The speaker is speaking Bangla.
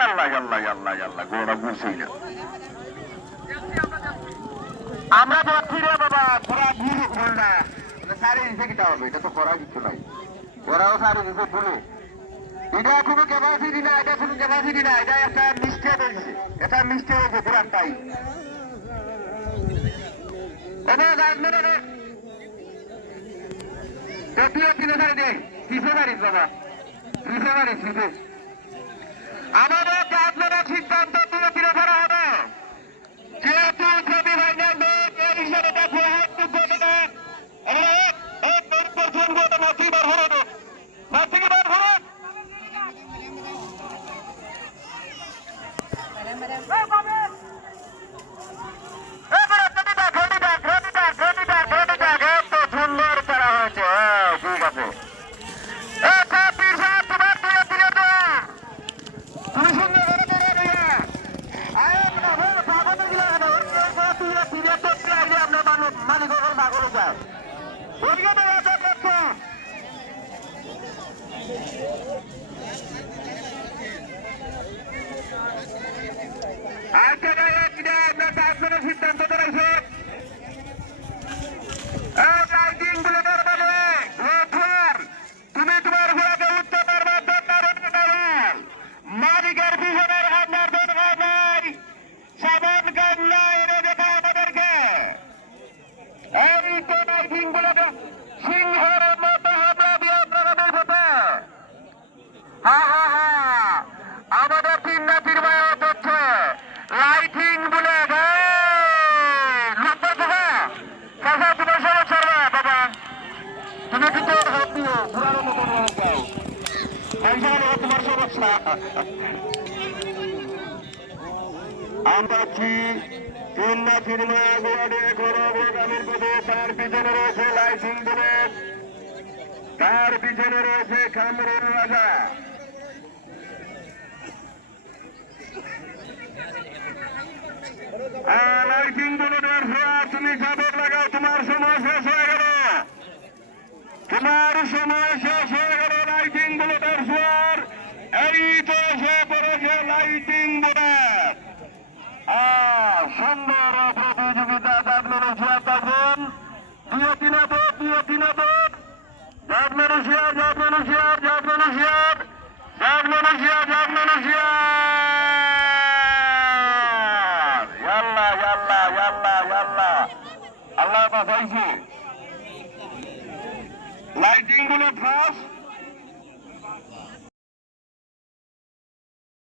আল্লাহ আল্লাহ আল্লাহ আল্লাহ গোড়া বুঝছেই না আমরা যাচ্ছি রে বাবা ঘোরা ঘুরে ঘুর না সারি দিতে কিটা হবে এটা তো করা কিছু নাই ওরাও সারি দিতে ভুলে এটা কোনো ক্যাপাসিটি না এটা কোনো ক্যাপাসিটি না এটা একটা মিস্টেক হয়েছে এটা মিস্টেক হয়েছে পুরানটাই আমাদের আপনারা সিদ্ধান্ত তুলে তুলে ধরা হবে যেহেতু ছবি ভাইজান এই হিসাবে দেখো সুন্দর করা হয়েছে ঠিক আছে সিদ্ধান্ত করেছে তুমি তোমার ঘোড়াকে উঠতে পারবা মালিকের পিছনের আপনার দরকার নাই সাবান কান্না এনে দেখা আমাদেরকে এই তো লাইটিং গুলোকে সিংহের মতো হামলা দিয়ে আপনারা বের হতে হ্যাঁ হ্যাঁ হ্যাঁ আমাদের তিন নাতির মায়া হচ্ছে লাইটিং বলে তোমার সমস্যা বাবা তুমি কিন্তু হাত দিও ঘুরানোর মতো তোমার সমস্যা আমরা তিন নাতির মায়া গোয়াডে ঘোরাগামীর পদে তার পিছনে রয়েছে লাইটিং বলে তার পিছনে রয়েছে কামরুল রাজা লাইটিং বলে তুমি চাদর লাগাও তোমার সময় শেষ হয়ে গেল তোমার সময় শেষ হয়ে গেল লাইটিং বলে দর্শক এই তো এসে পড়েছে লাইটিং বলে সুন্দর প্রতিযোগিতা জাতমানুষিয়া থাকবেন দিয়ে তিনে বোধ জাতমানুষিয়া